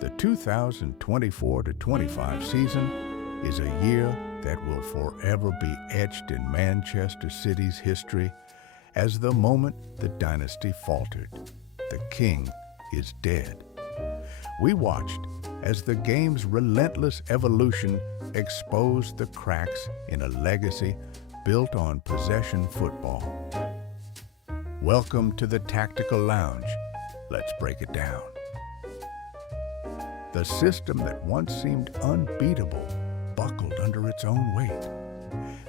The 2024-25 season is a year that will forever be etched in Manchester City's history as the moment the dynasty faltered. The king is dead. We watched as the game's relentless evolution exposed the cracks in a legacy built on possession football. Welcome to the Tactical Lounge. Let's break it down. The system that once seemed unbeatable buckled under its own weight.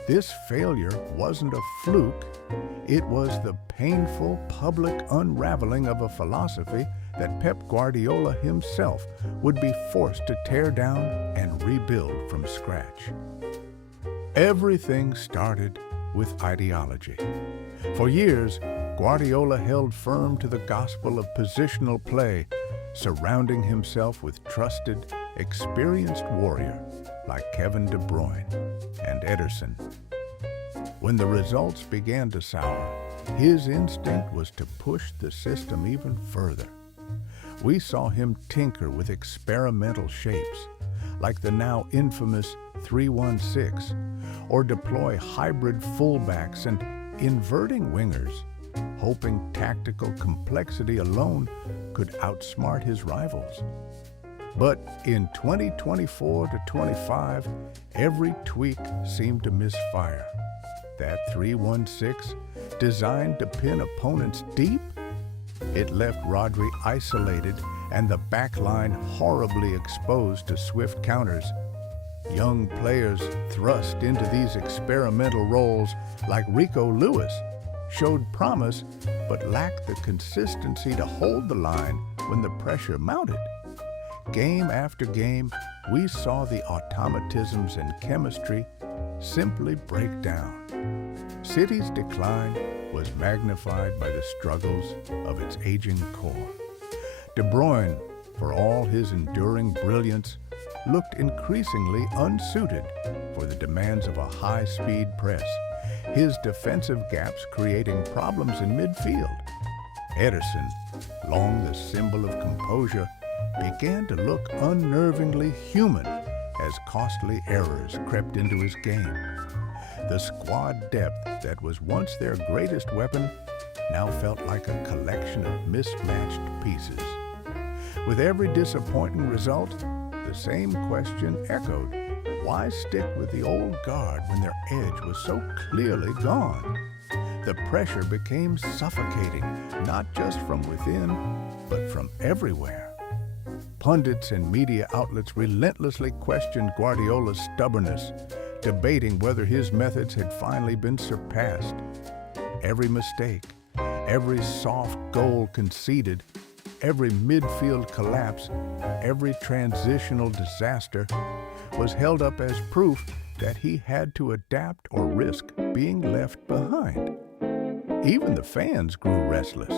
This failure wasn't a fluke. It was the painful public unraveling of a philosophy that Pep Guardiola himself would be forced to tear down and rebuild from scratch. Everything started with ideology. For years, Guardiola held firm to the gospel of positional play, surrounding himself with trusted, experienced warriors like Kevin De Bruyne and Ederson. When the results began to sour, his instinct was to push the system even further. We saw him tinker with experimental shapes, like the now infamous 3-1-6, or deploy hybrid fullbacks and inverting wingers, hoping tactical complexity alone could outsmart his rivals. But in 2024-25, every tweak seemed to misfire. That 3-1-6, designed to pin opponents deep, it left Rodri isolated and the back line horribly exposed to swift counters. Young players thrust into these experimental roles like Rico Lewis showed promise but lacked the consistency to hold the line when the pressure mounted. Game after game, we saw the automatisms and chemistry simply break down. City's decline was magnified by the struggles of its aging core. De Bruyne, for all his enduring brilliance, looked increasingly unsuited for the demands of a high-speed press, his defensive gaps creating problems in midfield. Ederson, long the symbol of composure, began to look unnervingly human as costly errors crept into his game. The squad depth that was once their greatest weapon now felt like a collection of mismatched pieces. With every disappointing result, the same question echoed: why stick with the old guard when their edge was so clearly gone? The pressure became suffocating, not just from within, but from everywhere. Pundits and media outlets relentlessly questioned Guardiola's stubbornness, debating whether his methods had finally been surpassed. Every mistake, every soft goal conceded, every midfield collapse, every transitional disaster was held up as proof that he had to adapt or risk being left behind. Even the fans grew restless,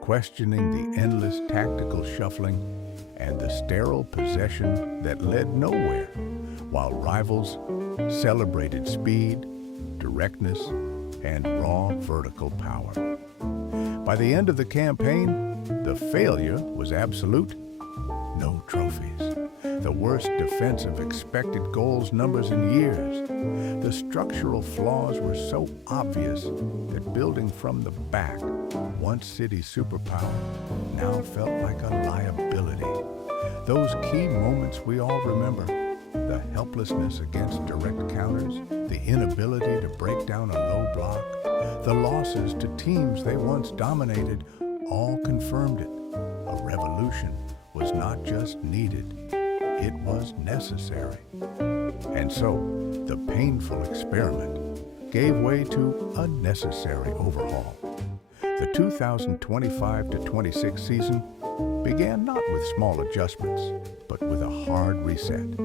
questioning the endless tactical shuffling and the sterile possession that led nowhere, while rivals celebrated speed, directness, and raw vertical power. By the end of the campaign, the failure was absolute. No trophies. The worst defensive expected goals numbers in years. The structural flaws were so obvious that building from the back, once City's superpower, now felt like a liability. Those key moments we all remember, the helplessness against direct counters, the inability to break down a low block, the losses to teams they once dominated, all confirmed it. A revolution was not just needed, it was necessary. And so, the painful experiment gave way to a necessary overhaul. The 2025-26 season began not with small adjustments, but with a hard reset.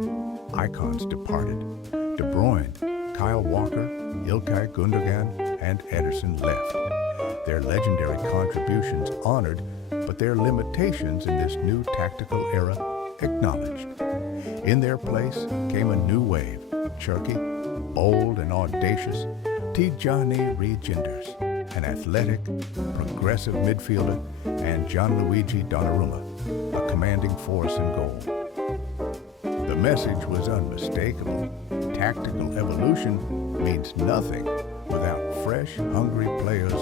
Icons departed. De Bruyne, Kyle Walker, Ilkay Gundogan, and Ederson left. Their legendary contributions honored, but their limitations in this new tactical era acknowledged. In their place came a new wave, chirky, bold, and audacious, Tijani Reijnders, an athletic, progressive midfielder, and Gianluigi Donnarumma, a commanding force in goal. The message was unmistakable. Tactical evolution means nothing without fresh, hungry players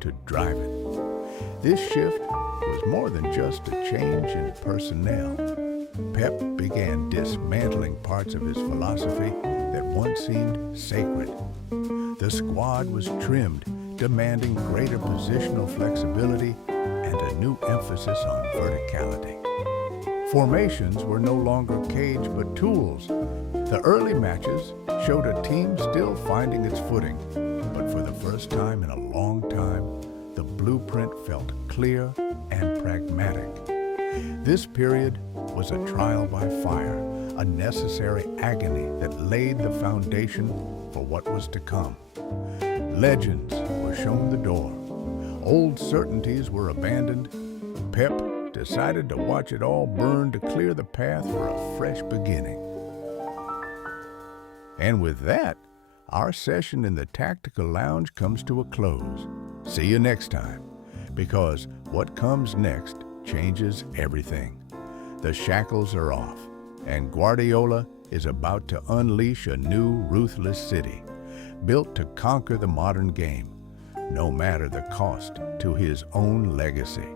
to drive it. This shift was more than just a change in personnel. Pep began dismantling parts of his philosophy that once seemed sacred. The squad was trimmed, demanding greater positional flexibility and a new emphasis on verticality. Formations were no longer cage but tools. The early matches showed a team still finding its footing, but for the first time in a long time, the blueprint felt clear and pragmatic. This period was a trial by fire, a necessary agony that laid the foundation for what was to come. Legends were shown the door. Old certainties were abandoned. Pep decided to watch it all burn to clear the path for a fresh beginning. And with that, our session in the Tactical Lounge comes to a close. See you next time, because what comes next changes everything. The shackles are off, and Guardiola is about to unleash a new ruthless city, built to conquer the modern game, no matter the cost to his own legacy.